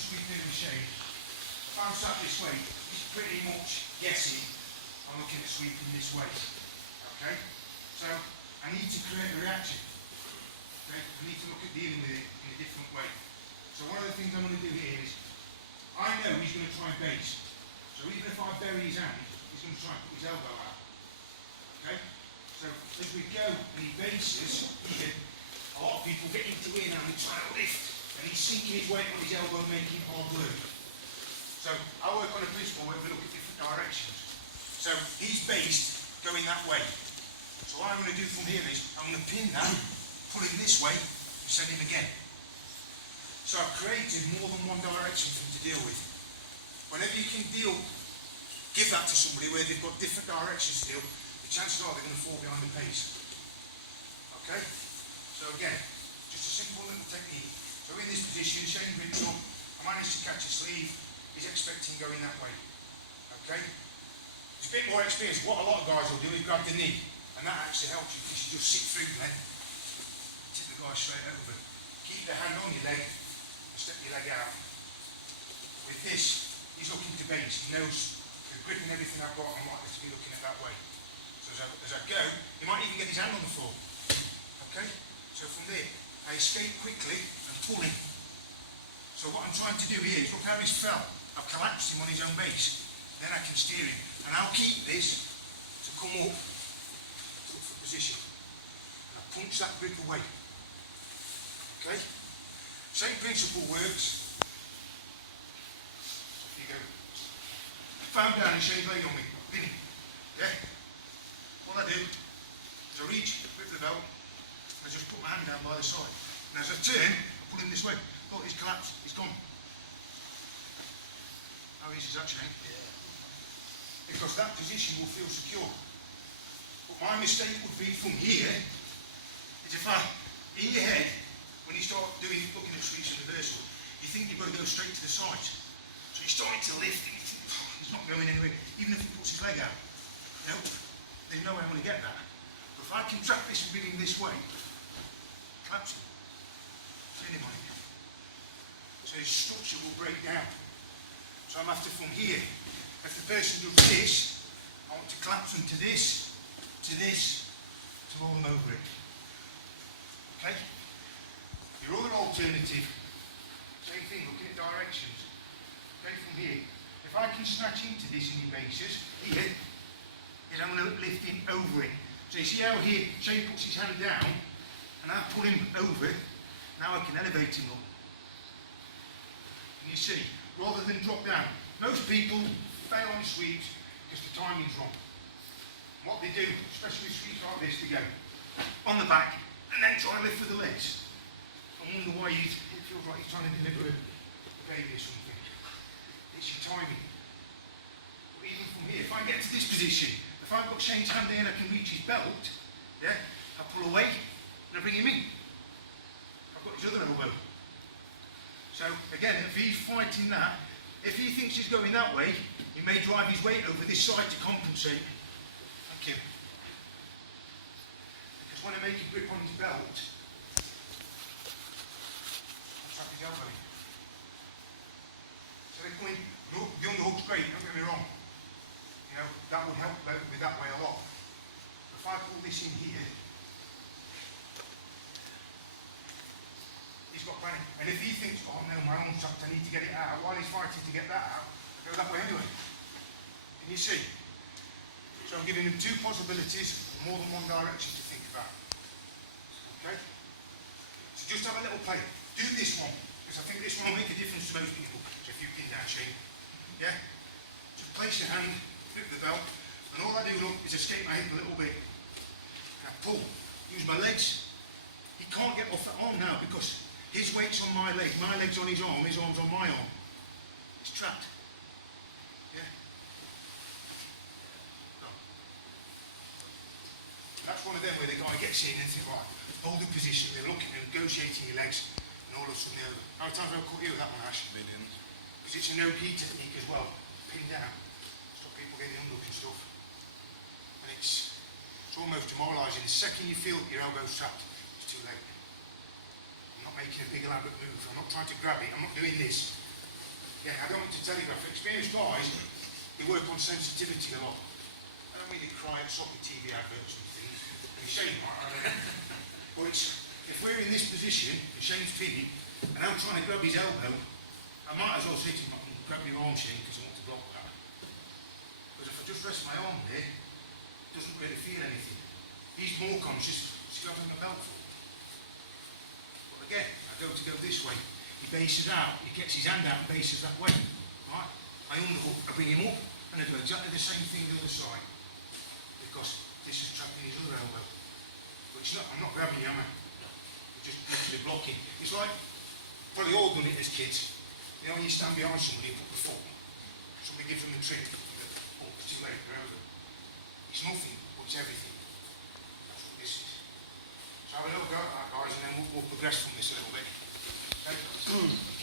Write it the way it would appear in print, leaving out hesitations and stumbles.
sweep in the shade. If I'm sat this way, he's pretty much guessing I'm looking at sweeping this way. Okay? So I need to create a reaction. Okay? I need to look at dealing with it in a different way. So one of the things I'm going to do here is, I know he's going to try and base. So even if I bury his hand, he's going to try and put his elbow out. Okay? So as we go and he bases here, a lot of people get into here now and try to lift, and he's sinking his weight on his elbow, making hard work. So I work on a principle where we look at different directions. So he's based going that way. So what I'm going to do from here is, I'm going to pin that, pull him this way, and send him again. So I've created more than one direction for him to deal with. Whenever you can give that to somebody where they've got different directions to deal, the chances are they're going to fall behind the pace. Okay? So again, just a simple little technique. So in this position, Shane Briggs up, I managed to catch a sleeve, he's expecting going that way. Okay? It's a bit more experience. What a lot of guys will do is grab the knee, and that actually helps you because you just sit through then, tip the guy straight over. Keep the hand on your leg, and step your leg out. With this, he's looking to base. He knows with gripping everything I've got, I'm likely to be looking at that way. So as I go, he might even get his hand on the floor. Okay? So from there, I escape quickly and pull him. So what I'm trying to do here is, look how he's fell. I've collapsed him on his own base. Then I can steer him. And I'll keep this to come up to look for position. And I punch that grip away. Okay? Same principle works. Here you go. Found down and Shane's leg on me. Pin him. Okay? What I do is I reach, grip the belt, and I just put my hand down by the side. And as I turn, I pull him this way. Look, he's collapsed. He's gone. How easy is that, Shane? Yeah. Because that position will feel secure. But my mistake would be from here, is if in your head, when you start looking at sweeps and reversal, you think you've got to go straight to the sides. So you're starting to lift, and you think, oh, he's not going anywhere, even if he puts his leg out. Nope, there's no way I'm going to get that. But if I can trap this and bring him this way, collapse him, turn him on him. So his structure will break down. So I'm after from here. If the person does this, I want to collapse them to this, to roll them over it. Okay? Your other alternative, same thing, looking at directions. Okay, from here. If I can snatch into this in your bases, here, is I'm going to lift him over it. So you see how here, Shane puts his hand down, and I pull him over, now I can elevate him up. And you see, rather than drop down, most people fail on sweeps because the timing's wrong. What they do, especially with sweeps like this, they go on the back and then try and lift with the legs. I wonder why it feels like he's trying to deliver a baby or something. It's your timing. But even from here, if I get to this position, if I've got Shane's hand there and I can reach his belt, yeah, I pull away and I bring him in. I've got his other elbow. So again, if he's fighting that, if he thinks he's going that way, he may drive his weight over this side to compensate. Thank you. Because when I make a grip on his belt, I'll trap his elbow in. So they're coming, the underhook's great, don't get me wrong. You know, that would help with that way a lot. But if I pull this in here, he's got panic. And if he thinks, oh no, my arm's trapped, I need to get it out, while he's fighting to get that out, I go that way anyway. Can you see? So I'm giving him two possibilities, more than one direction to think about. Okay? So just have a little play. Do this one, because I think this one will make a difference to most people. So if you pin down, Shane. Yeah? Just place your hand, flip the belt, and all I do, look, is escape my hip a little bit. And I pull. Use my legs. He can't get off that arm now because his weight's on my leg, my leg's on his arm's on my arm. It's trapped. Yeah? No. That's one of them where the guy gets in and thinks, right, hold the position, they're looking and negotiating your legs, and all of a sudden they're over. How many times have I caught you with that one, Ash? Millions. Because it's a no-key technique as well. Pin down. Stop people getting underhook and stuff. And it's almost demoralising. The second you feel your elbow's trapped, it's too late. I'm not making a big elaborate move. I'm not trying to grab it. I'm not doing this. Yeah, I don't want to telegraph. Experienced guys, they work on sensitivity a lot. I don't really cry at soccer TV adverts and things. And Shane might, I don't know. But it's, if we're in this position, and Shane's pinning, and I'm trying to grab his elbow, I might as well say to him, grab your arm, Shane, because I want to block that. Because if I just rest my arm there, it doesn't really feel anything. He's more conscious, he's grabbing a mouthful. But again, I go this way. He bases out, he gets his hand out and bases that way. Right? I underhook, I bring him up, and I do exactly the same thing the other side. Because this is trapping his other elbow. But it's not, I'm not grabbing you, am I? I'm just literally blocking. It's like, probably all done it as kids. You know, when you stand behind somebody and put the foot, somebody gives them a trick, you go, oh, it's his leg, around them. It's nothing, but it's everything. That's what this is. So have a little go at that, guys, and then we'll progress from this a little bit. Okay?